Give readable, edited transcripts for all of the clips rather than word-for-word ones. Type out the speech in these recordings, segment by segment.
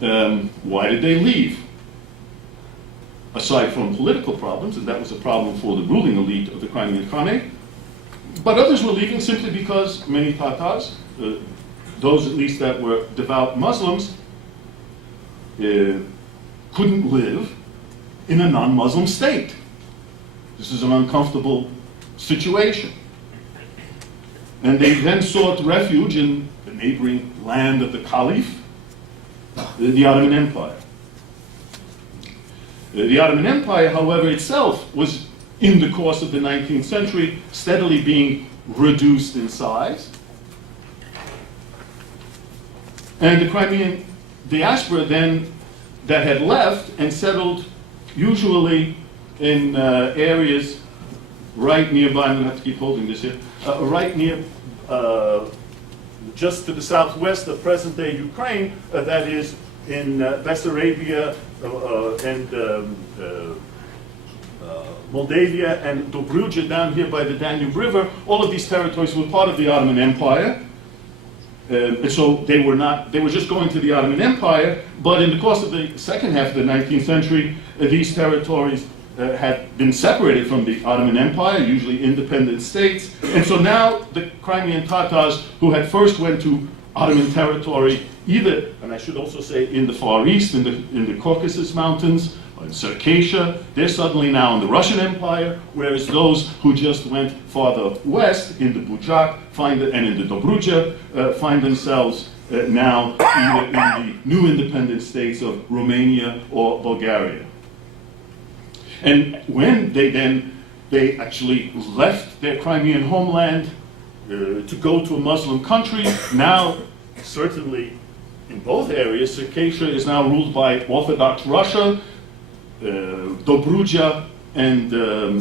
Why did they leave? Aside from political problems, and that was a problem for the ruling elite of the Crimean Khanate, but others were leaving simply because many Tatars, those at least that were devout Muslims, couldn't live in a non-Muslim state. This is an uncomfortable situation. And they then sought refuge in the neighboring land of the Caliph, the Ottoman Empire. The Ottoman Empire, however, itself was, in the course of the 19th century, steadily being reduced in size. And the Crimean diaspora then that had left and settled usually in areas right nearby, I'm going to have to keep holding this here, right near, just to the southwest of present-day Ukraine, that is in Bessarabia and Moldavia and Dobruja down here by the Danube River. All of these territories were part of the Ottoman Empire. And so they were just going to the Ottoman Empire, but in the course of the second half of the 19th century, these territories had been separated from the Ottoman Empire, usually independent states. And so now the Crimean Tatars, who had first went to Ottoman territory, either, and I should also say in the Far East, in the Caucasus Mountains, in Circassia, they're suddenly now in the Russian Empire, whereas those who just went farther west in the Bujak and in the Dobruja find themselves now either in the new independent states of Romania or Bulgaria. And when they actually left their Crimean homeland to go to a Muslim country, now certainly in both areas, Circassia is now ruled by Orthodox Russia, Dobruja and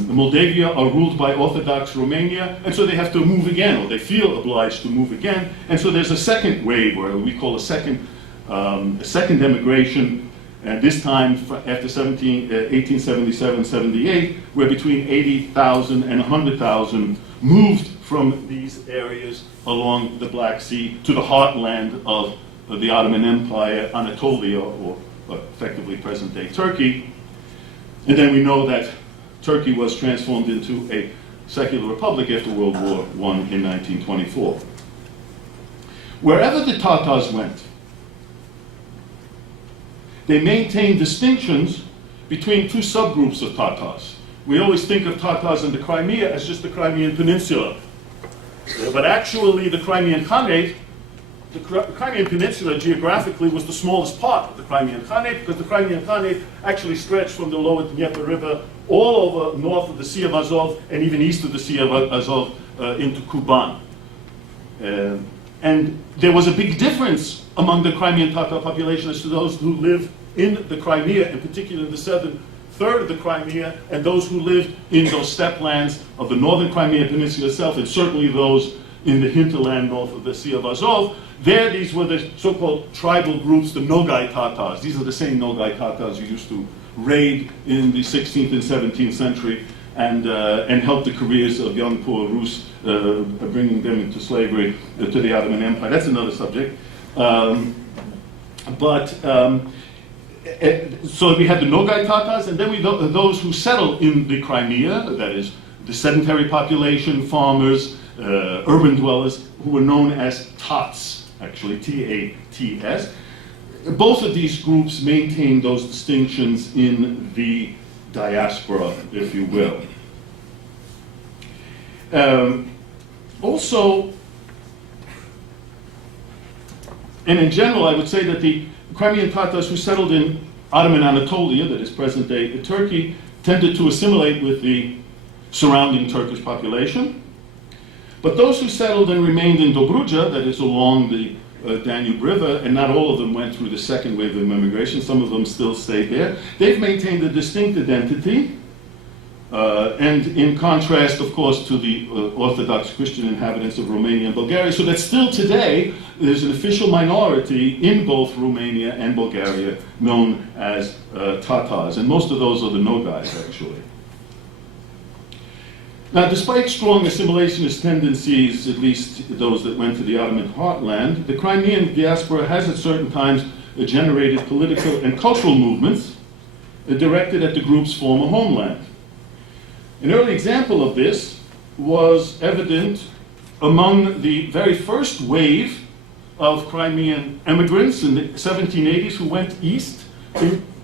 Moldavia are ruled by Orthodox Romania, and so they have to move again, or they feel obliged to move again. And so there's a second wave, or we call a second emigration, and this time after 1877-78, where between 80,000 and 100,000 moved from these areas along the Black Sea to the heartland of the Ottoman Empire, Anatolia, or effectively present-day Turkey. And then we know that Turkey was transformed into a secular republic after World War I in 1924. Wherever the Tatars went, they maintained distinctions between two subgroups of Tatars. We always think of Tatars in the Crimea as just the Crimean Peninsula. But actually the Crimean Khanate, the Crimean Peninsula geographically was the smallest part of the Crimean Khanate, because the Crimean Khanate actually stretched from the lower Dnieper River all over north of the Sea of Azov and even east of the Sea of Azov into Kuban. And there was a big difference among the Crimean Tatar population as to those who lived in the Crimea, in particular in the southern third of the Crimea, and those who lived in those steppe lands of the northern Crimea Peninsula itself, and certainly those in the hinterland north of the Sea of Azov. There, these were the so-called tribal groups, the Nogai Tatars. These are the same Nogai Tatars who used to raid in the 16th and 17th century and help the careers of young poor Rus, bringing them into slavery to the Ottoman Empire. That's another subject. So we had the Nogai Tatars, and then those who settled in the Crimea, that is, the sedentary population, farmers, urban dwellers, who were known as Tats, actually, T-A-T-S. Both of these groups maintained those distinctions in the diaspora, if you will. Also, and in general, I would say that the Crimean Tatars who settled in Ottoman Anatolia, that is present-day Turkey, tended to assimilate with the surrounding Turkish population. But those who settled and remained in Dobruja, that is along the Danube River, and not all of them went through the second wave of immigration, some of them still stayed there, they've maintained a distinct identity, and in contrast, of course, to the Orthodox Christian inhabitants of Romania and Bulgaria, so that still today there's an official minority in both Romania and Bulgaria known as Tatars, and most of those are the Nogais, actually. Now, despite strong assimilationist tendencies, at least those that went to the Ottoman heartland, the Crimean diaspora has at certain times generated political and cultural movements directed at the group's former homeland. An early example of this was evident among the very first wave of Crimean immigrants in the 1780s who went east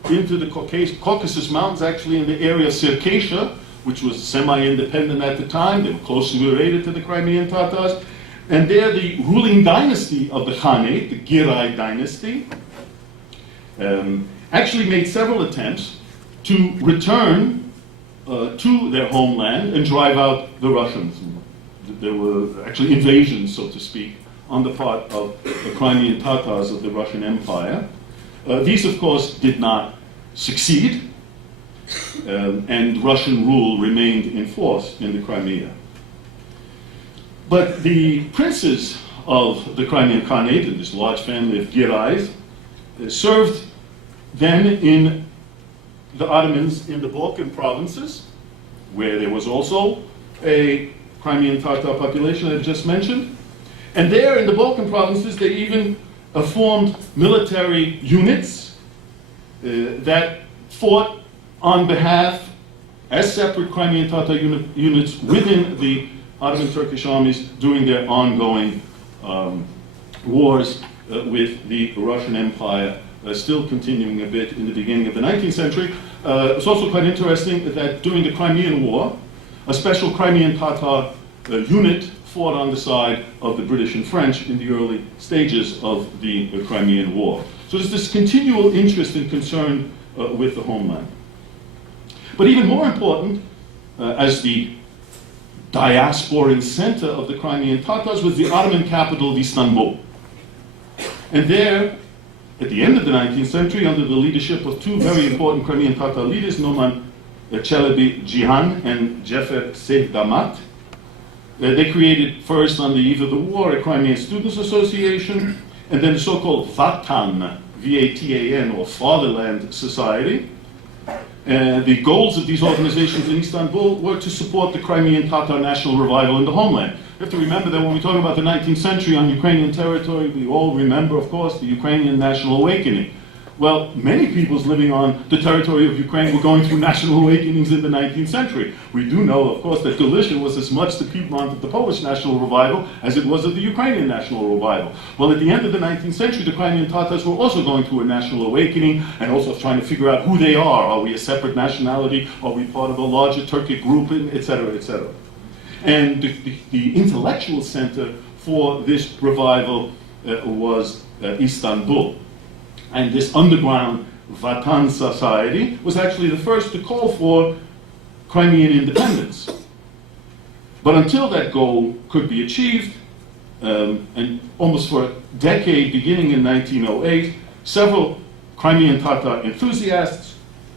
into the Caucasus Mountains, actually in the area of Circassia, which was semi-independent at the time. They were closely related to the Crimean Tatars. And there the ruling dynasty of the Khanate, the Giray dynasty, actually made several attempts to return to their homeland and drive out the Russians. There were actually invasions, so to speak, on the part of the Crimean Tatars of the Russian Empire. These, of course, did not succeed, and Russian rule remained in force in the Crimea. But the princes of the Crimean Khanate, and this large family of Girays, served then in the Ottomans in the Balkan provinces, where there was also a Crimean Tatar population I just mentioned. And there in the Balkan provinces, they even formed military units that fought on behalf, as separate Crimean Tatar units within the Ottoman Turkish armies during their ongoing wars with the Russian Empire, still continuing a bit in the beginning of the 19th century. It's also quite interesting that during the Crimean War, a special Crimean Tatar unit fought on the side of the British and French in the early stages of the Crimean War. So there's this continual interest and concern with the homeland. But even more important, as the diasporan center of the Crimean Tatars, was the Ottoman capital of Istanbul. And there, at the end of the 19th century, under the leadership of two very important Crimean Tatar leaders, Noman Çelebi Cihan and Cefer Seydamat, they created first on the eve of the war a Crimean Students Association, and then the so-called Vatan, V-A-T-A-N, or Fatherland Society. The goals of these organizations in Istanbul were to support the Crimean Tatar national revival in the homeland. You have to remember that when we talk about the 19th century on Ukrainian territory, we all remember, of course, the Ukrainian national awakening. Well, many peoples living on the territory of Ukraine were going through national awakenings in the 19th century. We do know, of course, that Galicia was as much the Piedmont of the Polish national revival as it was of the Ukrainian national revival. Well, at the end of the 19th century, the Crimean Tatars were also going through a national awakening and also trying to figure out who they are. Are we a separate nationality? Are we part of a larger Turkic group? Et cetera, et cetera. And the intellectual center for this revival was Istanbul. And this underground Vatan Society was actually the first to call for Crimean independence. But until that goal could be achieved, and almost for a decade, beginning in 1908, several Crimean Tatar enthusiasts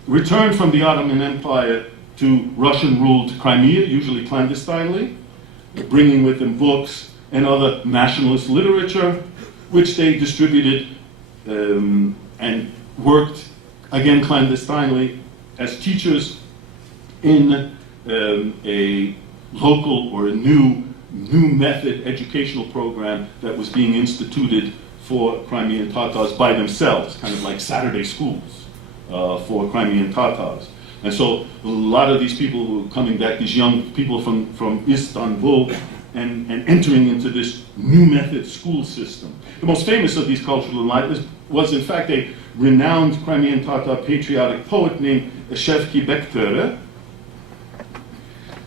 returned from the Ottoman Empire to Russian-ruled Crimea, usually clandestinely, bringing with them books and other nationalist literature, which they distributed and worked, again clandestinely, as teachers in a local or a new method educational program that was being instituted for Crimean Tatars by themselves, kind of like Saturday schools for Crimean Tatars. And so a lot of these people who were coming back, these young people from Istanbul, and entering into this new method school system. The most famous of these cultural enlighteners was, in fact, a renowned Crimean Tatar patriotic poet named Shevki Bektere.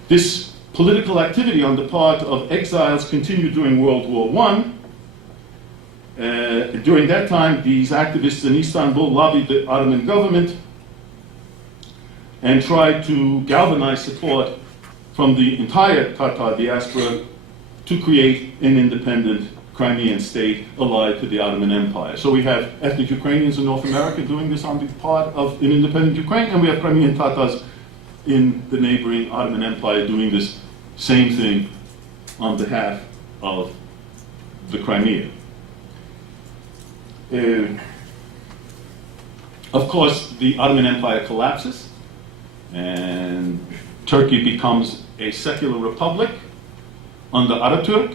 This political activity on the part of exiles continued during World War I. During that time, these activists in Istanbul lobbied the Ottoman government and tried to galvanize support from the entire Tatar diaspora to create an independent Crimean state allied to the Ottoman Empire. So we have ethnic Ukrainians in North America doing this on the part of an independent Ukraine, and we have Crimean Tatars in the neighboring Ottoman Empire doing this same thing on behalf of the Crimea. Of course, the Ottoman Empire collapses, and Turkey becomes a secular republic under Ataturk,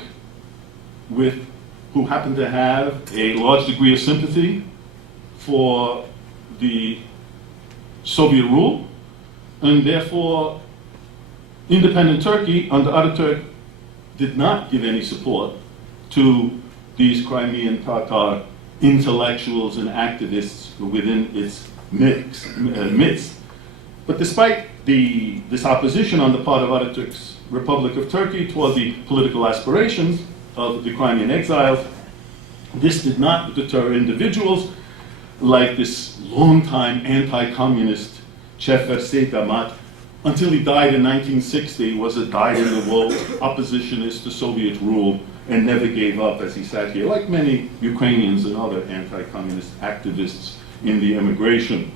who happened to have a large degree of sympathy for the Soviet rule, and therefore independent Turkey under Ataturk did not give any support to these Crimean Tatar intellectuals and activists within its midst. But despite this opposition on the part of Ataturk's Republic of Turkey toward the political aspirations of the Crimean exiles, this did not deter individuals like this longtime anti-communist Cefer Seydamat, until he died in 1960, was a dyed-in-the-wool oppositionist to Soviet rule and never gave up as he sat here, like many Ukrainians and other anti-communist activists in the emigration.